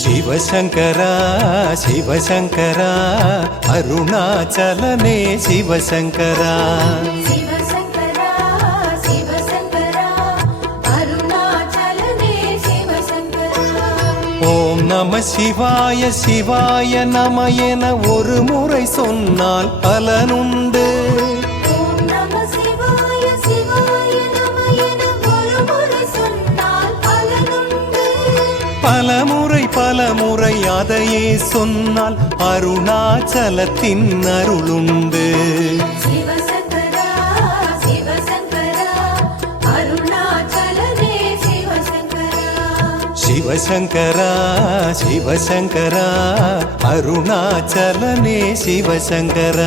ಶಿವಶಂಕರ ಶಿವಶಂಕರ ಅರುಣಾಚಲನೇ ಶಿವಶಂಕರ ಶಿವಶಂಕರ ಶಿವಶಂಕರ ಅರುಣಾಚಲನೇ ಶಿವಶಂಕರ ஓம் நம சிவாய சிவாய நம என ஒரு முறை சொன்னால் பலனுண்டு. ஓம் நம சிவாய சிவாய நம என ஒரு முறை சொன்னால் பலனுண்டு. பலமுறை அதையே சொன்னால் அருணாச்சலத்தின் அருளுண்டு. சிவசங்கர சிவசங்கர அருணாச்சலனே சிவசங்கர ಶಿವಶಂಕರ ಶಿವಶಂಕರ ಅರುಣಾಚಲನೇ ಶಿವಶಂಕರ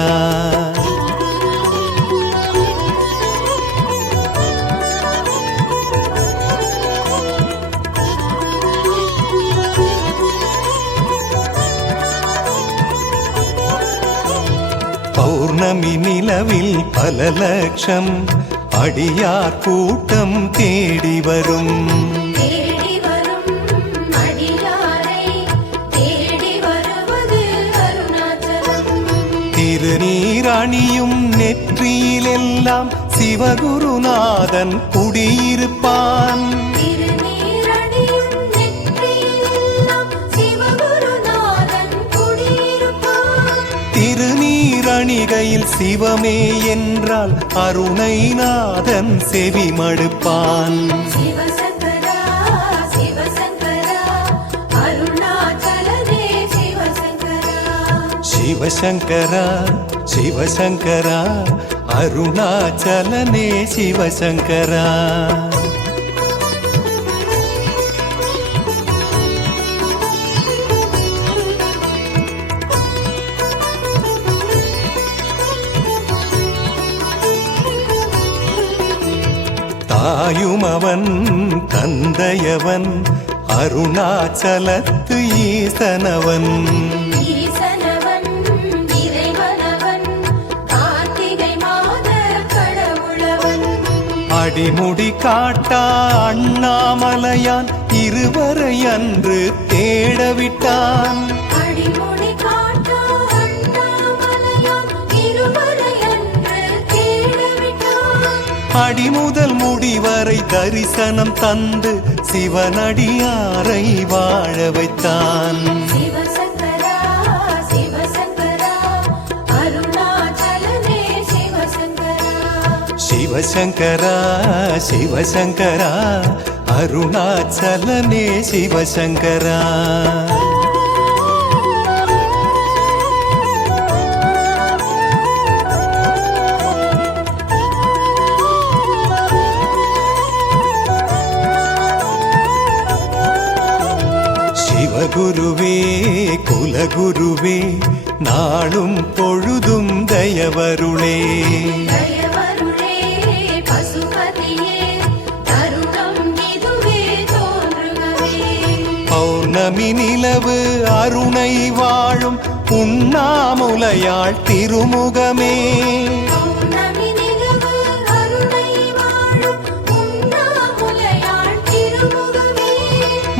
பௌர்ணமி நிலவில் பல லட்சம் அடியார் கூட்டம் தேடி வரும். தேடி வரும் அடியாரை தேடி வருவது அருணாச்சலம். திருநீரணியும் நெற்றியிலெல்லாம் சிவகுருநாதன் குடியிருப்பான். திருநீரணியும் நெற்றியிலெல்லாம் சிவகுருநாதன் குடியிருப்பான். திருநீரணிகையில் சிவமே என்றால் அருணைநாதன் செவி மடுப்பான். சிவசங்கர சிவசங்கர அருணாச்சலனே சிவசங்கர ಶಿವಶಂಕರ ಶಿವಶಂಕರ ಅರುಣಾಚಲನೇ ಶಿವಶಂಕರ தாயுமவன் தந்தையவன் அருணாச்சலத்து ஈசனவன். ஈசனவன் இறைவனவன் கார்த்திகை மாத கடவுளவன். அடிமுடி காட்டா அண்ணாமலையான் இருவரை அன்று தேடவிட்டான். அடிமுடி காட்டா அண்ணாமலையான் இருவரை அன்று தேடவிட்டான். அடிமுதல் முடிவரை தரிசனம் தந்து சிவனடியாரை வாழ வைத்தான். சிவசங்கர சிவசங்கர அருணாச்சலனே சிவசங்கர ಶಿವಶಂಕರ ಶಿವಶಂಕರ ಅರುಣಾಚಲನೇ ಶಿವಶಂಕರ சிவகுருவே குலகுருவே நாளும் பொழுதும் தயவருளே. தயவருளே பசுபதியே தருணம் இதுவே தோன்றுகவே. பௌர்ணமி நிலவு அருணை வாழும் உண்ணாமுலையாள் திருமுகமே. பௌர்ணமி நிலவு அருணை வாழும் உண்ணாமுலையாள் திருமுகமே.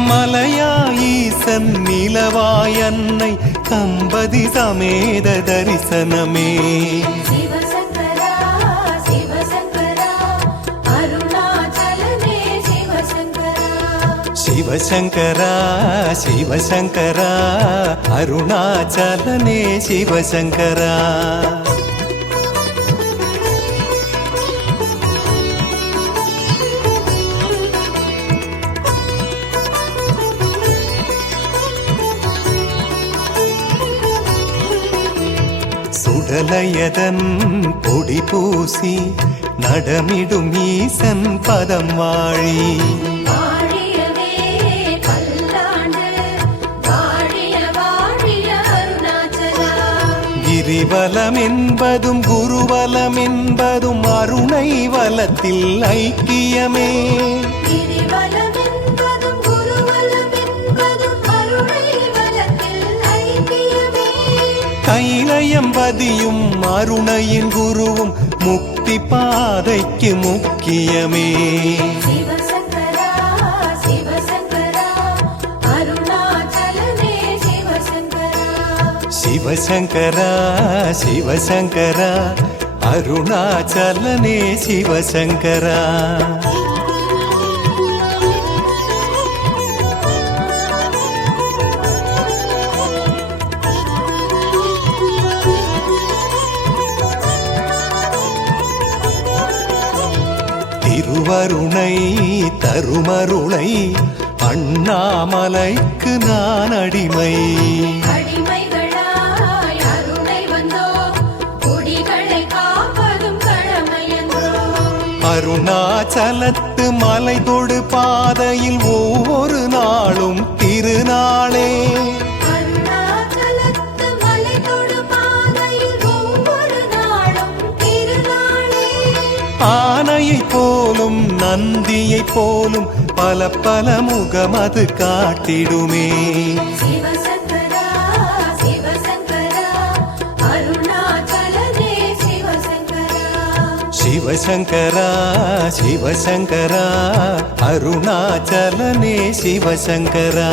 மலையா ஈசன் நிலவாயன்னை தம்பதி சமேத தரிசனமே. சிவசங்கர சிவசங்கர அருணாச்சலனே சிவசங்கர ಶಿವಶಂಕರ ಶಿವಶಂಕರ ಅರುಣಾಚಲನೇ ಶಿವಶಂಕರ சுடலையதன் பொடி பூசி நடமிடும் ஈசன் பதம் வாழி. வாழியவே பல்லாண்டு வாழிய வாழிய அருணாச்சலா. கிரிவலம் என்பதும் குருவலம் என்பதும் அருணை வலத்தில் ஐக்கியமே. கிரிவலம் என்பதும் குருவலம் என்பதும் அருணை வலத்தில் ஐக்கியமே. கைலயம்பதியும் அருணையின் குருவும் முக்தி பாதைக்கு முக்கியமே. சிவசங்கர சிவசங்கர அருணாச்சல சிவசங்கரா சிவசங்கரா அருணாச்சலனே சிவசங்கரா திருவருணை தருமருளை அண்ணாமலைக்கு நான் அடிமை. அடிமைகளாய் அருணை வந்தோ குடிகளை காப்பதும் கடமையன்றோ. அருணாச்சலத்து மலை தொடு பாதையில் ஒவ்வொரு நாளும் திருநாளே. அருணாச்சலத்து மலை தொடு பாதையில் ஒவ்வொரு நாளும் திருநாளே. ஆனையைப் போலும் நந்தியைப் போலும் பல பல முகம் அது காட்டிடுமே. சிவசங்கரா சிவசங்கரா அருணாச்சலனே சிவசங்கரா. சிவசங்கரா சிவசங்கரா அருணாச்சலனே சிவசங்கரா.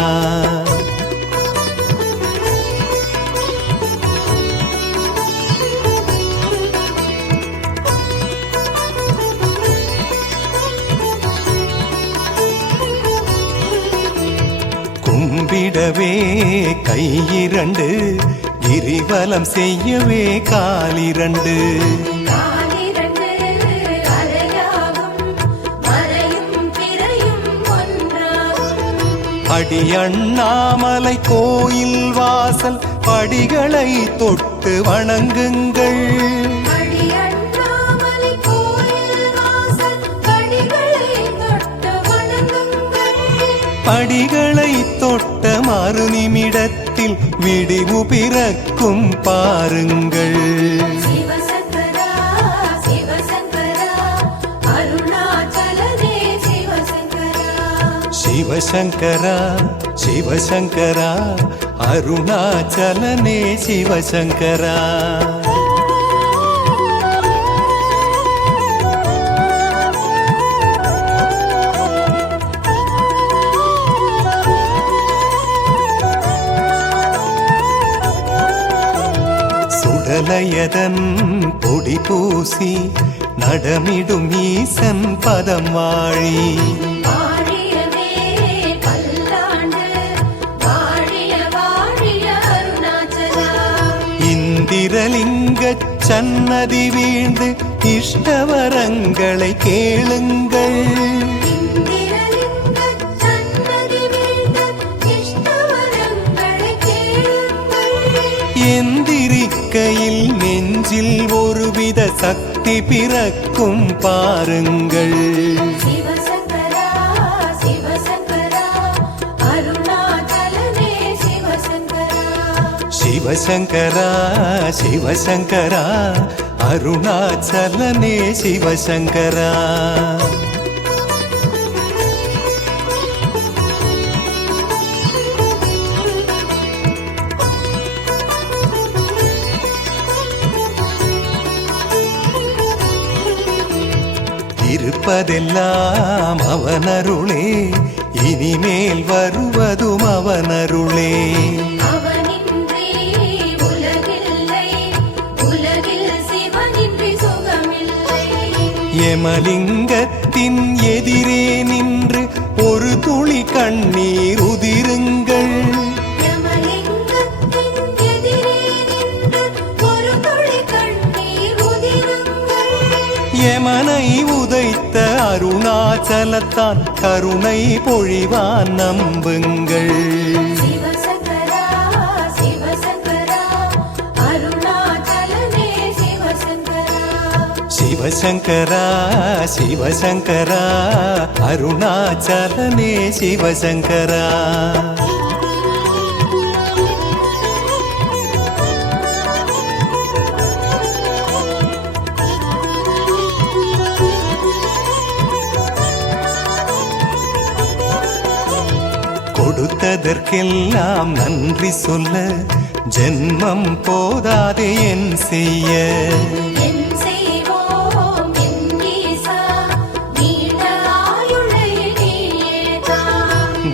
கும்பிடவே கையிரண்டு கிரிவலம் செய்யவே காலிரண்டு. காலிரண்டு அலையாகும் மறையும் பிறையும் ஒன்றாகும். அடி அண்ணாமலை கோயில் வாசல் படிகளை தொட்டு வணங்குங்கள். அடி அண்ணாமலை கோயில் வாசல் படிகளை தொட்டு வணங்குங்கள். படிகளை தொட்ட மறு நிமிடத்தில் விடிவு பிறக்கும் பாருங்கள். சிவசங்கரா சிவசங்கரா அருணாச்சலனே சிவசங்கரா. சிவசங்கரா சிவசங்கரா அருணாச்சலனே சிவசங்கரா. சுடலையதன் பொடி பூசி நடமிடும் ஈசன் பதம் வாழி. வாழியவே பல்லாண்டு வாழிய வாழிய அருணாச்சலா. இந்திரலிங்கச் சன்னதி வீழ்ந்து இஷ்டவரங்களை கேளுங்கள். இந்திரலிங்கச் சன்னதி வீழ்ந்த இஷ்டவரங்களை கேளுங்கள். எந்திரிக்கையில் நெஞ்சில் ஒருவித சக்தி பிறக்கும் பாருங்கள். சிவசங்கரா சிவசங்கரா அருணாச்சலனே சிவசங்கரா. சிவசங்கரா சிவசங்கரா அருணாச்சலனே சிவசங்கரா. இருப்பதெல்லாம் அவனருளே இனிமேல் வருவதும் அவனருளே. அவனின்றி உலகில்லை உலகில் சிவனின்றி சுகமில்லை. யமலிங்கத்தின் எதிரே நின்று ஒரு துளி கண்ணீர் உதிருங்கள். யமலிங்கத்தின் எதிரே நின்று ஒரு துளி கண்ணீர் உதிருங்கள். யமனை உதைத்த அருணாச்சலத்தான் கருணை பொழிவான் நம்புங்கள். சிவசங்கரா சிவசங்கரா அருணாச்சலனே சிவசங்கரா. சிவசங்கரா சிவசங்கரா அருணாச்சலனே சிவசங்கரா. கொடுத்ததற்கெல்லாம் நன்றி சொல்ல ஜென்மம் போதாதே என் செய்ய. என் செய்வோம் என் ஈசா நீண்ட ஆயுளை நீயே தா.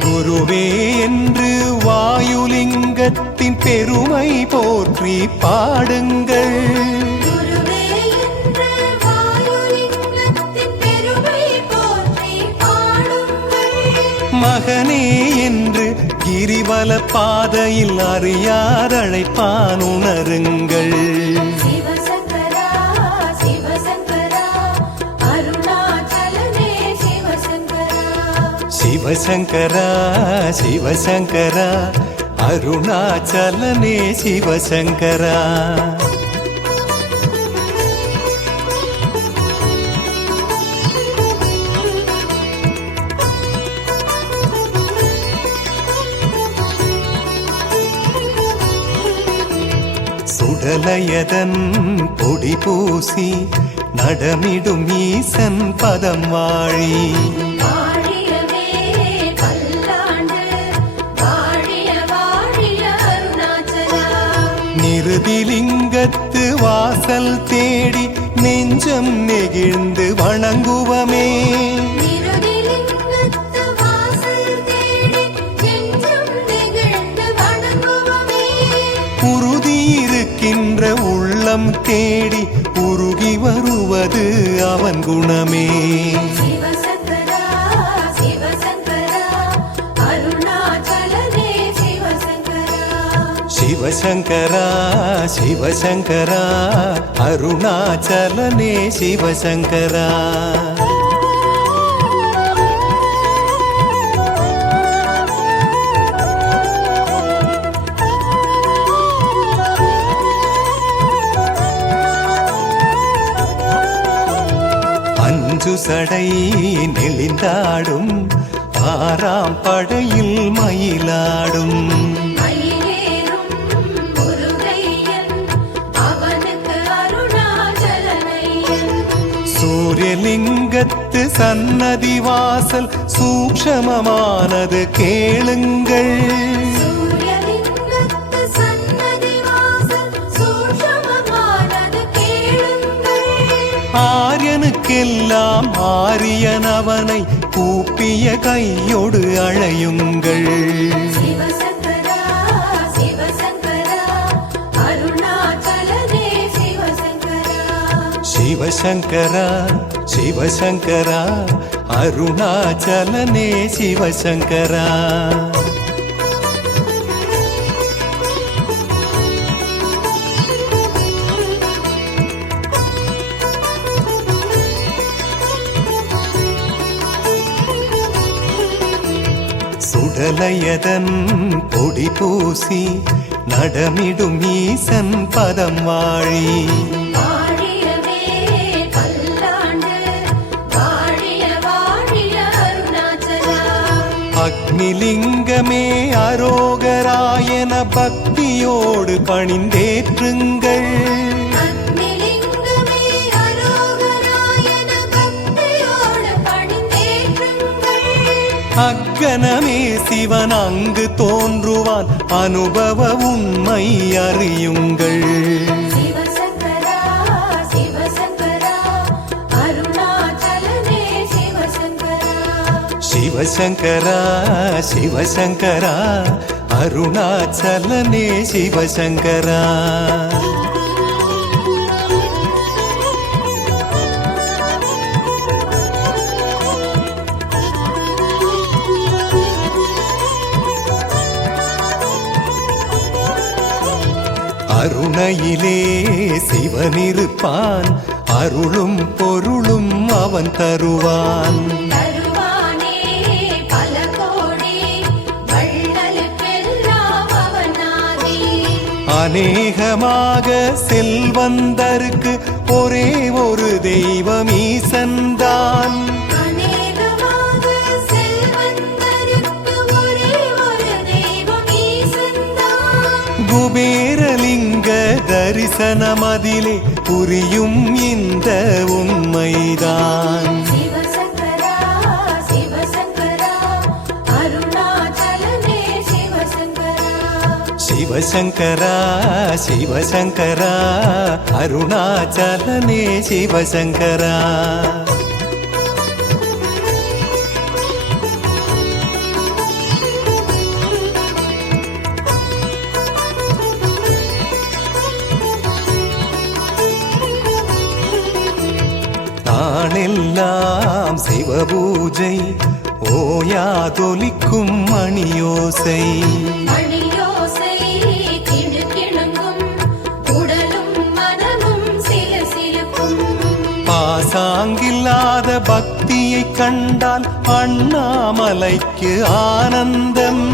குருவே என்று வாயுலிங்க வாயுலிங்கத்தின் பெருமை போற்றி பாடுங்கள். குருவே என்று வாயுலிங்கத்தின் பெருமை போற்றி பாடுங்கள். மகனே என்று கிரிவல பாதையில் அறியாதழைப்பான் உணருங்கள். சிவசங்கரா சிவசங்கரா அருணாச்சலனே சிவசங்கரா. சிவசங்கரா சிவசங்கரா அருணாச்சலனே சிவசங்கரா. சுடலையதன் பொடி பூசி நடமிடும் ஈசன் பதம் வாழி. வாழியவே பல்லாண்டு வாழிய வாழிய அருணாச்சலா. நிருதிலிங்கத்து வாசல் தேடி நெஞ்சம் நெகிழ்ந்து வணங்குவமே. நிருதிலிங்கத்து வாசல் தேடி நெஞ்சம் நெகிழ்ந்து வணங்குவமே. உறுதி இருக்கின்ற உள்ளம் தேடி உருகி வருவது அவன் குணமே. சிவசங்கரா சிவசங்கரா அருணாச்சலனே சிவசங்கரா. சிவசங்கரா சிவசங்கரா அருணாச்சலனே சிவசங்கரா. அஞ்சு சடை நெளிந்தாடும் ஆறாம் படையில் மயிலாடும். மயிலேறும் முருகையன் அவனுக்கு அருணாச்சலனையன். சூரியலிங்கத்து சன்னதி வாசல் சூக்ஷமமானது கேளுங்கள். சூரியலிங்கத்து சன்னதி வாசல் சூக்ஷமமானது கேளுங்கள். ஆரியனுக்கெல்லாம் ஆரியன் அவனை கூப்பிய கையோடு அழையுங்கள். சிவசங்கரா சிவசங்கரா அருணாச்சலனே சிவசங்கரா. சிவசங்கரா சிவசங்கரா அருணாச்சலனே சிவசங்கரா. சுடலையதன் பொடி பூசி நடமிடும் ஈசன் பதம் வாழி. வாழியவே பல்லாண்டு வாழிய வாழிய அருணாச்சலா. அக்னிலிங்கமே அரோகராயன பக்தியோடு பணிந்தேற்றுங்கள். அக்னிலிங்கமே அரோகராயன பக்தியோடு பணிந்தேற்றுங்கள். அக்கனமே சிவன் அங்கு தோன்றுவான் அனுபவ உண்மை அறியுங்கள். சிவசங்கரா சிவசங்கரா அருணாச்சலனே சிவசங்கரா. சிவசங்கரா சிவசங்கரா அருணாச்சலனே சிவசங்கரா. அருணையிலே சிவனிருப்பான் அருளும் பொருளும் அவன் தருவான். தருவானே பல கோடி வள்ளலுக்கெல்லாம் அவனாதி. அநேகமாக செல்வந்தருக்கு ஒரே ஒரு தெய்வம் ஈசன்தான். அநேகமாக செல்வந்தருக்கு ஒரே ஒரு தெய்வம் ஈசன்தான். குபேரலிங்க தரிசனமதிலே புரியும் இந்த உண்மைதான். சிவசங்கரா சிவசங்கரா அருணாச்சலனே சிவசங்கரா. சிவசங்கரா சிவசங்கரா அருணாச்சலனே சிவசங்கரா. பூஜை ஓயாதொலிக்கும் மணியோசை மணியோசை கிணுகிணுங்கும் உடலும் மனமும் சிலுசிலுக்கும் பாசாங்கில்லாத பக்தியை கண்டால் அண்ணாமலைக்கு ஆனந்தம்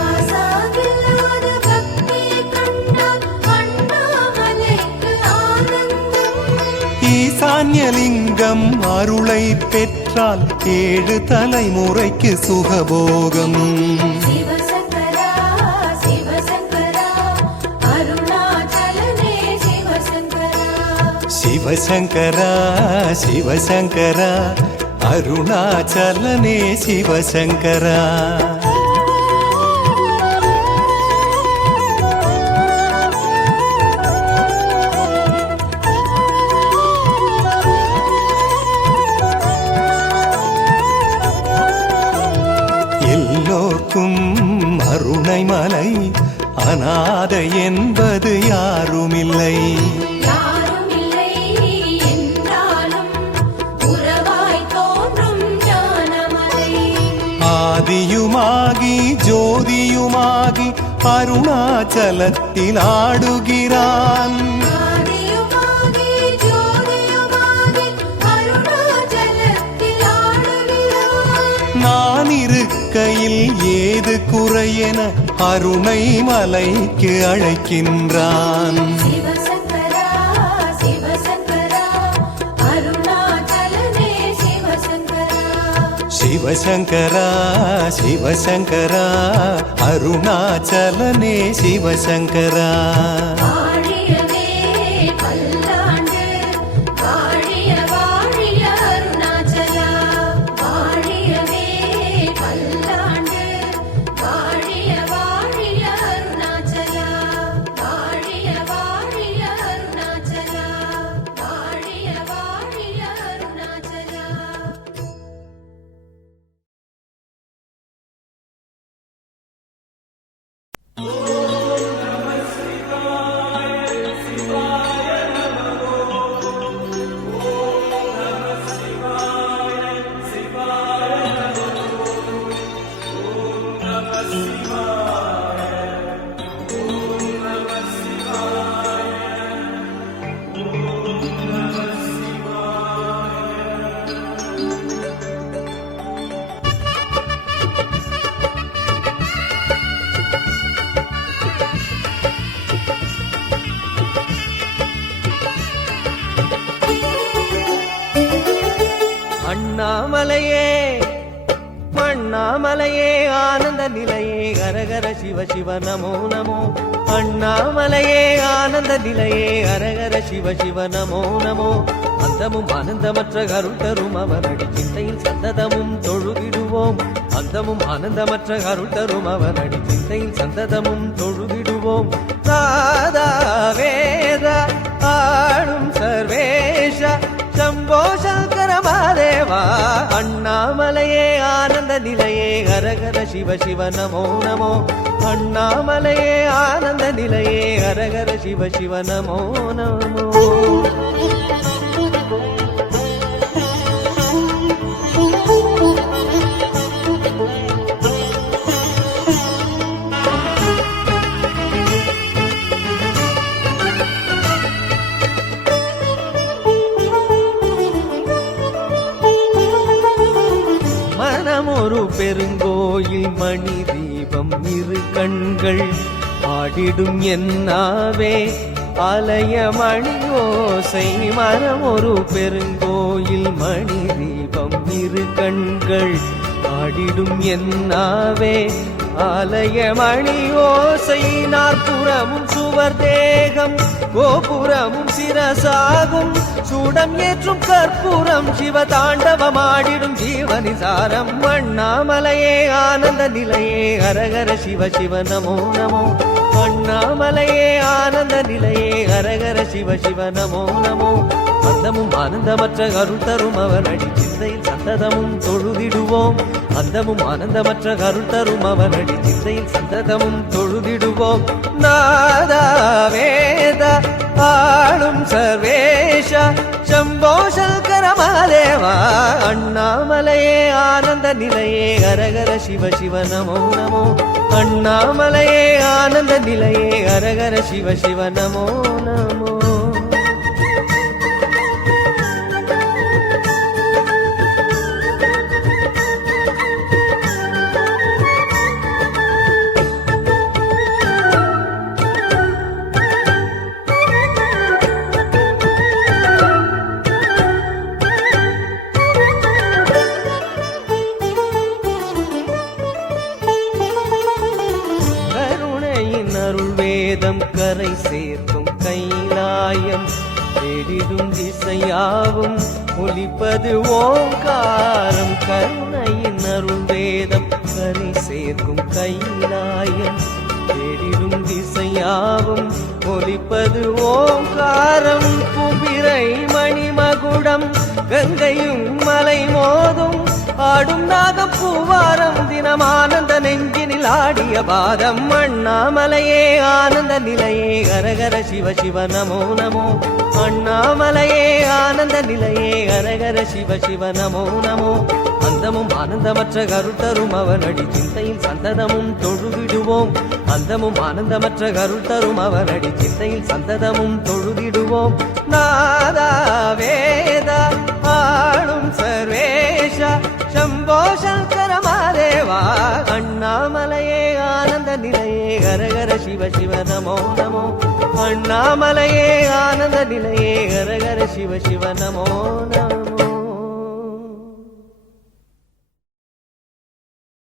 ஆசாவில்லாத பக்தியை கண்டால் அண்ணாமலைக்கு ஆனந்தம் ஈசான்யலிங்கம் அருளை பெற்றால் 7 தலைமுறைக்கு சுகபோகம் சிவசங்கரா சிவசங்கரா அருணாச்சலனே சிவசங்கரா சிவசங்கரா சிவசங்கரா அருணாச்சலனே சிவசங்கரா எல்லோர்க்கும் அருணைமலை அநாதை என்பது யாருமில்லை யாருமில்லை என்றாலும் உறவாய் தோன்றும் ஞானமலை ஆதியுமாகி ஜோதியுமாகி அருணாச்சலத்தில் ஆடுகிறான் ஆதியுமாகி ஜோதியுமாகி அருணாச்சலத்தில் ஆடுகிறான் நான் இருக்கையில் ஏது குறையென அருணை மலைக்கு அழைக்கின்றான் சிவசங்கரா சிவசங்கரா அருணாச்சலனே சிவசங்கரா சிவசங்கரா சிவசங்கரா அருணாச்சலனே சிவசங்கரா வாழியவே பல்லாண்டு வாழிய வாழிய அருணாச்சலா வாழியவே பல்லாண்டு வாழிய வாழிய அருணாச்சலா வாழிய வாழிய அருணாச்சலா வாழிய வாழிய அருணாச்சலா அண்ணாமலையே அண்ணாமலையே ஆனந்த நிலையே ஹரஹர சிவ சிவ நமோ நமோ அண்ணாமலையே ஆனந்த நிலையே ஹரஹர சிவ சிவ நமோ நமோ அந்தமும் ஆனந்தமற்ற அருள் தரும் அவனடி சிந்தையில் சந்ததமும் தொழுகிடுவோம் அந்தமும் ஆனந்தமற்ற அருள் தரும் அவனடி சிந்தையில் சந்ததமும் தொழுகிடுவோம் நாதா வேத ஆடும் சர்வேஷா சம்போ சங்கர மாதேவா அண்ணாமலையே ஆனந்த நிலையே ஹரஹர சிவ சிவ நமோ நமோ அண்ணாமலையே ஆனந்த நிலையே ஹரஹர சிவ சிவ நமோ நமோ மனமொரு பெருங்கோயில் மணி தீபம் இரு கண்கள் ஆடிடும் என்னாவே ஆலய மணி ஓசை மனமொரு பெருங்கோயில் மணி தீபம் இரு கண்கள் ஆடிடும் என்னாவே ஆலய மணி ஓசை நாற்புறமும் சுவர் தேகம் கோபுரமும் சிரசாகும் சூடம் ஏற்றும் கற்பூரம் சிவ தாண்டவமாடிடும் ஜீவனிசாரம் அண்ணாமலையே ஆனந்த நிலையே ஹரஹர சிவ சிவ நமோ நமோ அண்ணாமலையே ஆனந்த நிலையே ஹரஹர சிவ சிவ நமோ நமோ அந்தமும் ஆனந்தமற்ற அருள் தரும் அவர் அடி சிந்தையில் சந்ததமும் தொழுதிடுவோம் அந்தமும் ஆனந்தமற்ற அருள் தரும் அவர் அடி சிந்தையில் சந்ததமும் தொழுதிடுவோம் நாதா வேத ஆளும் சர்வேஷா शम्भो शङ्कर महादेवा अण्णामलये आनन्द निलये हर हर शिव शिव नमो नमो अण्णामलये आनन्द निलये हर हर शिव शिव नमो नमो அருள் வேதம் கரை சேர்க்கும் கைலாயம் தேடிடும் திசையாவும் ஒலிப்பது ஓங்காரம் கருணையின் அருள் வேதம் கரை சேர்க்கும் கைலாயம் தேடிடும் திசையாவும் ஒலிப்பது ஓங்காரம் குபிரை மணிமகுடம் கங்கையும் மலை மோதும் ஆடும் நாகம் பூவாரம் தினம் ஆனந்த நெஞ்சினில் ஆடிய பாதம் அண்ணாமலையே ஆனந்த நிலையே ஹரஹர சிவ சிவ நமோ நமோ அண்ணாமலையே ஆனந்த நிலையே ஹரஹர சிவ சிவ நமோ நமோ அந்தமும் ஆனந்தமற்ற கருத்தரும் அவனடி சிந்தையில் சந்ததமும் தொழுதிடுவோம் அந்தமும் ஆனந்தமற்ற கருத்தரும் அவனடி சிந்தையில் சந்ததமும் தொழுதிடுவோம் நாதா வேதா ஆளும் சர்வேஷா शम्भो शङ्कर महादेवा अण्णामलये आनन्द निलये हर हर शिव शिव नमो नमो अण्णामलये आनन्द निलये हर हर शिव शिव नमो नमो